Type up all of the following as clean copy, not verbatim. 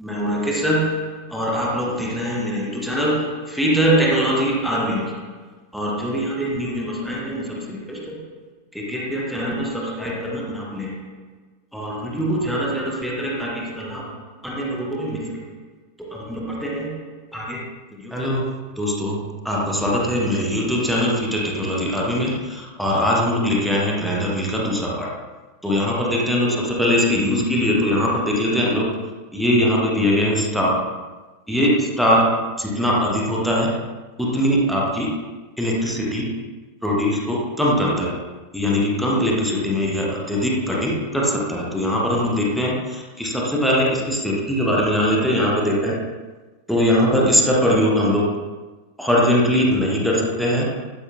मैं हूं राकेश सर और आप लोग देख रहे हैं मेरा YouTube channel fitter technology RB. और जो भी यहाँ पे न्यू व्यूअर्स आए हैं उन सबसे रिक्वेस्ट है कि कृपया चैनल को सब्सक्राइब करना ना भूलें और वीडियो को ज़्यादा से ज़्यादा शेयर करें ताकि इसका लाभ अन्य लोगों को भी मिल सके। तो अब हम लोग बढ़ते हैं आगे वीडियो की हेलो तरफ। दोस्तों, आपका स्वागत है मेरे YouTube channel fitter technology RB में। और आज हम लोग लेके आए हैं ग्राइंडर व्हील का दूसरा पार्ट। तो यहाँ पर देखते हैं हम लोग सबसे पहले इसके यूज़ के लिए, तो यहाँ पर देख लेते हैं हम लोग। ये यहाँ पे दिए गए हैं स्टार। ये स्टार जितना अधिक होता है उतनी आपकी इलेक्ट्रिसिटी प्रोड्यूस को कम करता है, यानी कि कम इलेक्ट्रिसिटी में यह अत्यधिक कटिंग कर सकता है। तो यहाँ पर हम लोग देखते हैं कि सबसे पहले इसकी सेफ्टी के बारे में जान लेते हैं। यहाँ पर देखते हैं तो यहाँ पर इसका प्रयोग हम लोग हॉरिजॉन्टली नहीं कर सकते हैं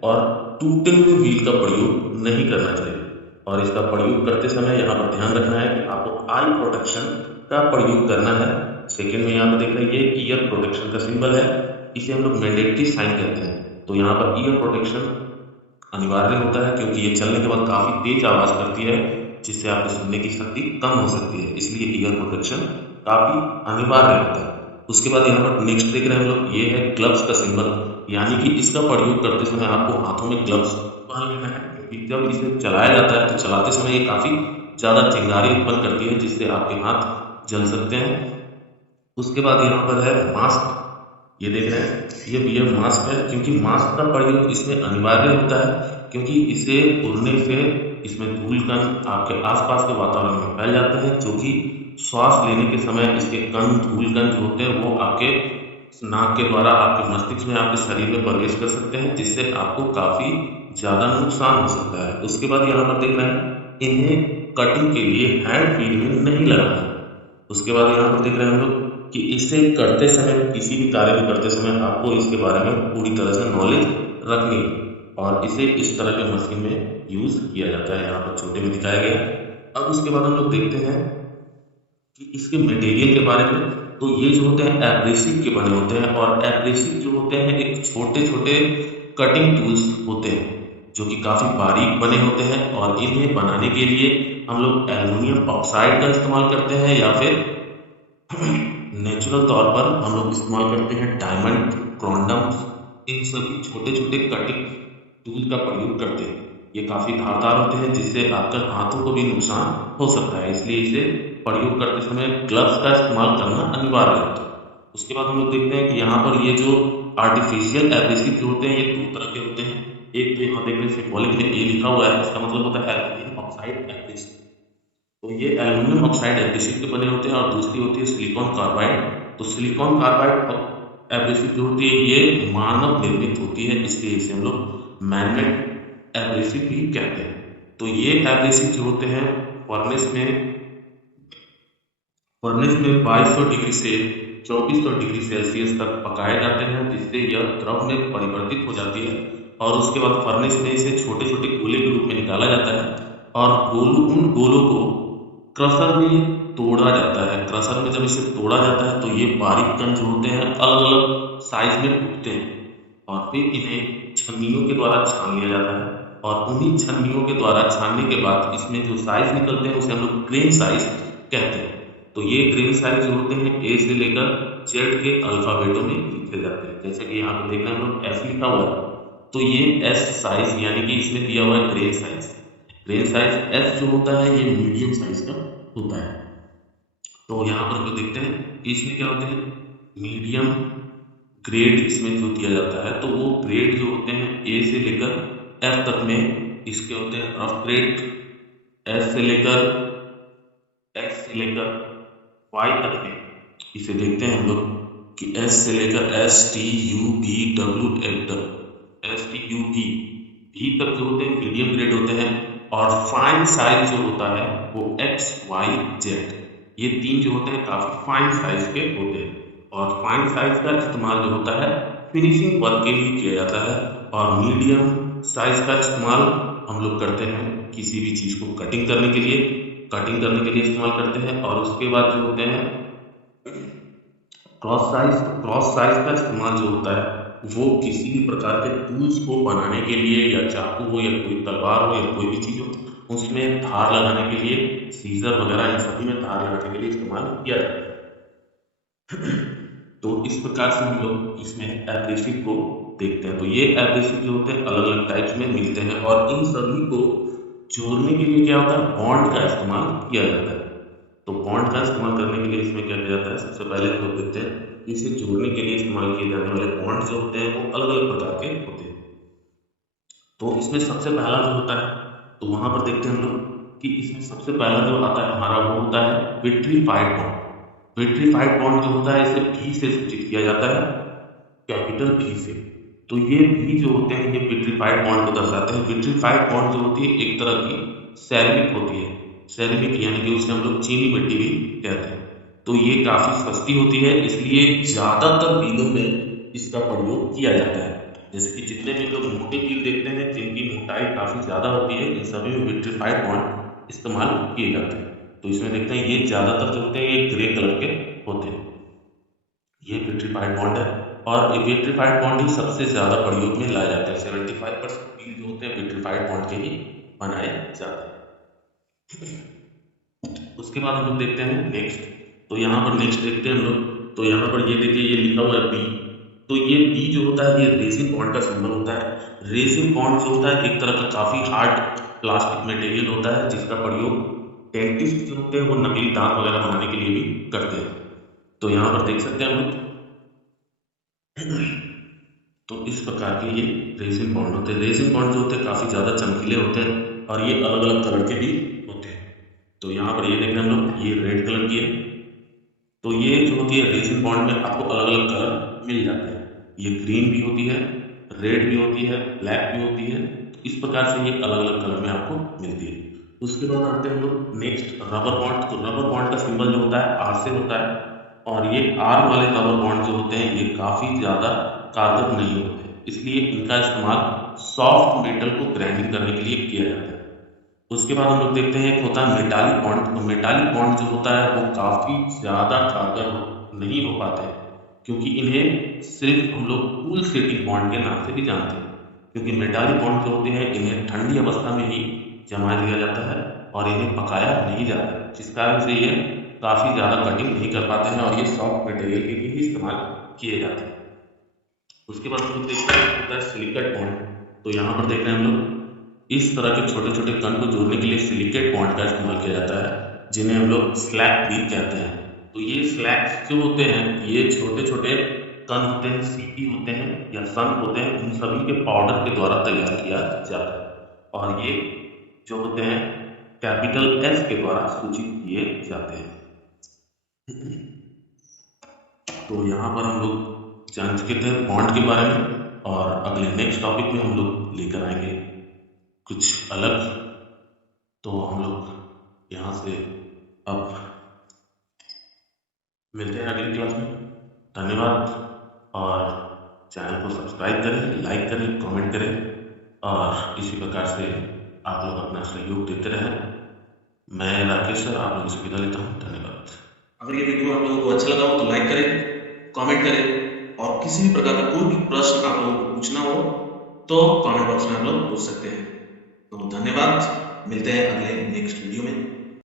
और टूटे हुए व्हील का प्रयोग नहीं करना चाहिए। और इसका प्रयोग करते समय यहाँ पर ध्यान रखना है कि आपको आई प्रोटेक्शन का प्रयोग करना है। सेकेंड में यहाँ पर देख रहे हैं ये ईयर प्रोटेक्शन का सिंबल है, इसे हम लोग मैंडेटरी साइन कहते हैं। तो यहाँ पर ईयर प्रोटेक्शन अनिवार्य होता है क्योंकि ये चलने के बाद काफ़ी तेज आवाज़ करती है जिससे आपको सुनने की शक्ति कम हो सकती है, इसलिए ईयर प्रोटेक्शन काफ़ी अनिवार्य होता है। उसके बाद यहाँ पर नेक्स्ट देख रहे हैं हम लोग, ये है ग्लव्स का सिंबल, यानी कि इसका प्रयोग करते समय आपको हाथों में ग्लव्स पहन लेना है क्योंकि जब इसे चलाया जाता है तो चलाते समय ये काफ़ी ज़्यादा चिंगारी उत्पन्न करती है जिससे आपके हाथ जल सकते हैं। उसके बाद यहाँ पर है मास्क। ये देख रहे हैं ये मास्क है क्योंकि मास्क का प्रयोग इसमें अनिवार्य होता है क्योंकि इसे उड़ने से इसमें धूल कण आपके आसपास के वातावरण में फैल जाते हैं, जो कि श्वास लेने के समय इसके कण धूल कण जो होते हैं वो आपके नाक के द्वारा आपके मस्तिष्क में आपके शरीर में प्रवेश कर सकते हैं जिससे आपको काफ़ी ज़्यादा नुकसान हो सकता है। उसके बाद यहाँ पर देख रहे हैं इन्हें कटिंग के लिए हैंड व्हील में नहीं लगाना है। उसके बाद यहाँ पर देख रहे हैं हम लोग कि इसे करते समय, किसी भी कार्य को करते समय आपको इसके बारे में पूरी तरह से नॉलेज रखनी है और इसे इस तरह के मशीन में यूज़ किया जाता है। यहाँ पर छोटे में दिखाया गया है। अब उसके बाद हम लोग देखते हैं कि इसके मटेरियल के बारे में। तो ये जो होते हैं एब्रेसिव के बने होते हैं और एब्रेसिव जो होते हैं एक छोटे छोटे कटिंग टूल्स होते हैं जो कि काफ़ी बारीक बने होते हैं और इन्हें बनाने के लिए हम लोग एल्युमिनियम ऑक्साइड का इस्तेमाल करते हैं या फिर नेचुरल तौर पर हम लोग इस्तेमाल करते हैं डायमंड, क्रोंडम्स, इन सभी छोटे छोटे कटिंग टूल का प्रयोग करते हैं। ये काफ़ी धारदार होते हैं जिससे आपके हाथों को भी नुकसान हो सकता है, इसलिए इसे प्रयोग करते समय ग्लव्स का इस्तेमाल करना अनिवार्य होता है। उसके बाद हम लोग देखते हैं कि यहाँ पर ये जो आर्टिफिशियल एब्रेसिव जो होते हैं ये दो तरह के होते हैं। एक तो यहाँ देख रहे हैं सिंबॉलिक में ए लिखा हुआ है, इसका मतलब होता है एल्युमिनियम ऑक्साइड एब्रेसिव। तो ये एल्युमिनियम ऑक्साइड एब्रेसिव के बने होते हैं और दूसरी होती है सिलिकॉन कार्बाइड। तो सिलिकॉन कार्बाइड एब्रेसिव जो होती है ये मानव निर्मित होती है, इसलिए इसे हम लोग मैनमेड एब्रेसिव भी कहते हैं। तो ये एब्रेसिव जो होते हैं फर्नेस में 2200 डिग्री से 2400 डिग्री सेल्सियस तक पकाए जाते हैं जिससे यह द्रव में परिवर्तित हो जाती है और उसके बाद फर्नेस में इसे छोटे छोटे गोले के रूप में निकाला जाता है और उन गोलों को क्रशर में तोड़ा जाता है। क्रशर में जब इसे तोड़ा जाता है तो ये बारीक कण जो होते हैं अलग अलग साइज में उगते हैं और फिर इन्हें छन्नियों के द्वारा छान लिया जाता है और उन्हीं छन्नियों के द्वारा छानने के बाद इसमें जो साइज निकलते हैं उसे हम लोग ग्रेन साइज कहते हैं। तो ये ग्रेन साइज जो होते हैं ए से लेकर जेड के अल्फाबेटों में लिखे जाते हैं, जैसे कि यहाँ पे देखना हम लोग एस लिखा हुआ है तो ये एस साइज यानी कि इसमें दिया हुआ है grain size. Grain size S जो होता है ये मीडियम साइज का होता है। तो यहाँ पर हम लोग देखते हैं कि इसमें क्या होते हैं मीडियम ग्रेड इसमें जो दिया जाता है तो वो ग्रेड जो होते हैं ए से लेकर एफ तक में इसके होते हैं रफ ग्रेड। एस से लेकर एक्स से लेकर वाई तक में इसे देखते हैं हम लोग कि एस से लेकर S T U V W S T U V तक जो होते हैं मीडियम ग्रेड होते हैं और फाइन साइज जो होता है वो एक्स वाई जेड, ये तीन जो होते हैं काफ़ी फाइन साइज के होते हैं और फाइन साइज का इस्तेमाल जो होता है फिनिशिंग वर्क के लिए किया जाता है और मीडियम साइज का इस्तेमाल हम लोग करते हैं किसी भी चीज़ को कटिंग करने के लिए इस्तेमाल करते हैं। और उसके बाद जो होते हैं क्रॉस साइज का इस्तेमाल जो होता है वो किसी भी प्रकार के टूल्स को बनाने के लिए या चाकू हो या कोई तलवार हो या कोई भी चीज़ हो उसमें धार लगाने के लिए, सीजर वगैरह इन सभी में धार लगाने के लिए इस्तेमाल किया जाता है। तो इस प्रकार से हम लोग इसमें एब्रेसिव को देखते हैं। तो ये एब्रेसिव जो होते हैं अलग अलग टाइप्स में मिलते हैं और इन सभी को जोड़ने के लिए क्या होता है, बॉन्ड का इस्तेमाल किया जाता है। तो बॉन्ड का इस्तेमाल करने के लिए इसमें क्या किया जाता है, सबसे पहले हम लोग देखते हैं इसे जोड़ने के लिए इस्तेमाल किए जाने वाले बॉन्ड जो होते हैं वो अलग अलग प्रकार के होते हैं। तो इसमें सबसे पहला जो होता है, तो वहां पर देखते हैं हम लोग कि इसमें सबसे पहला जो आता है हमारा वो होता है विट्रीफाइड बॉन्ड। विट्रीफाइड बॉन्ड जो होता है इसे भी से सूचित किया जाता है, कैपिटल भी से। तो ये भी जो होते हैं ये विट्रीफाइड बॉन्ड को दर्शाते हैं। विट्रीफाइड बॉन्ड जो होती है एक तरह की सैरेमिक होती है, सैरेमिक यानी कि उसे हम लोग चीनी मिट्टी भी कहते हैं। तो ये काफी सस्ती होती है, इसलिए ज्यादातर बीलों में इसका प्रयोग किया जाता है। जैसे कि जितने भी लोग मोटे बील देखते हैं जिनकी मोटाई काफी ज्यादा होती है, इन सभी में विट्रीफाइड बॉन्ड इस्तेमाल किए जाते हैं। तो इसमें देखते हैं ये ज्यादातर जो होते हैं ये ग्रे कलर के होते हैं, ये विट्रीफाइड बॉन्ड है और विट्रीफाइड बॉन्ड ही सबसे ज्यादा प्रयोग में लाए जाते हैं। 75% बील जो होते हैं विट्रीफाइड बॉन्ड के ही बनाए जाते हैं। उसके बाद हम लोग देखते हैं नेक्स्ट। तो यहाँ पर नेक्स्ट देखते हैं हम लोग, तो यहाँ पर ये देखिए ये लिखा हुआ है बी। तो ये बी जो होता है ये रेजिन बॉन्ड का सिंबल होता है। रेजिन बॉन्ड जो होता है एक तरह का काफी हार्ड प्लास्टिक मटेरियल होता है जिसका प्रयोग डेंटिस्ट जो होते हैं वो नकली दांत वगैरह बनाने के लिए भी करते हैं। तो यहाँ पर देख सकते हैं हम लोग, तो इस प्रकार के ये रेजिन बॉन्ड होते हैं। रेजिन बॉन्ड जो होते हैं काफी ज्यादा चमकीले होते हैं और ये अलग अलग कलर के भी होते हैं। तो यहाँ पर ये देख रहे हैं हम लोग, ये रेड कलर की है। तो ये जो होती है रेजिन बॉन्ड में आपको अलग अलग कलर मिल जाते हैं। ये ग्रीन भी होती है, रेड भी होती है, ब्लैक भी होती है। तो इस प्रकार से ये अलग अलग कलर में आपको मिलती है। उसके बाद आते हैं हम लोग नेक्स्ट रबर बॉन्ड। तो रबर बॉन्ड का सिंबल जो होता है आर से होता है और ये आर वाले रबर बॉन्ड जो होते हैं ये काफी ज्यादा कारगर नहीं होते, इसलिए इनका इस्तेमाल सॉफ्ट मेटल को ग्राइंडिंग करने के लिए किया जाता है। उसके बाद हम लोग देखते हैं एक होता है मेटालिक बॉन्ड। तो मेटालिक बॉन्ड जो होता है वो काफी ज्यादा कारगर नहीं हो पाते क्योंकि इन्हें सिर्फ हम लोग कूल सेटिंग बॉन्ड के नाम से भी जानते हैं, क्योंकि मेटालिक बॉन्ड जो होते हैं इन्हें ठंडी अवस्था में ही जमा दिया जाता है और इन्हें पकाया नहीं जाता, जिस कारण से ये काफी ज्यादा कटिंग नहीं कर पाते हैं और ये सॉफ्ट मटेरियल के लिए ही इस्तेमाल किए जाते हैं। उसके बाद हम लोग देखते हैं होता है सिलिकेट बॉन्ड। तो यहाँ पर देख रहे हैं हम लोग इस तरह के छोटे छोटे कण को जोड़ने के लिए सिलिकेट बॉन्ड का इस्तेमाल किया जाता है, जिन्हें हम लोग स्लैग भी कहते हैं। तो ये स्लैग्स जो होते हैं ये छोटे छोटे कण होते हैं, सीपी होते हैं या सन होते हैं, उन सभी के पाउडर के द्वारा तैयार किया जाता है और ये जो होते हैं कैपिटल एस के द्वारा सूचित किए जाते हैं। तो यहाँ पर हम लोग जान चुके थे बॉन्ड के बारे में और अगले नेक्स्ट टॉपिक में हम लोग लेकर आएंगे कुछ अलग। तो हम लोग यहाँ से अब मिलते हैं अगली क्लास में। धन्यवाद और चैनल को सब्सक्राइब करें, लाइक करें, कमेंट करें और इसी प्रकार से आप लोग अपना सहयोग देते रहें। मैं राकेश सर आप लोगों से विदा लेता हूँ। धन्यवाद। अगर ये वीडियो आप लोगों को अच्छा लगा हो तो लाइक करें, कमेंट करें और किसी भी प्रकार का कोई भी प्रश्न आप लोगों को पूछना हो तो कमेंट बॉक्स में आप लोग पूछ सकते हैं। तो धन्यवाद, मिलते हैं अगले नेक्स्ट वीडियो में।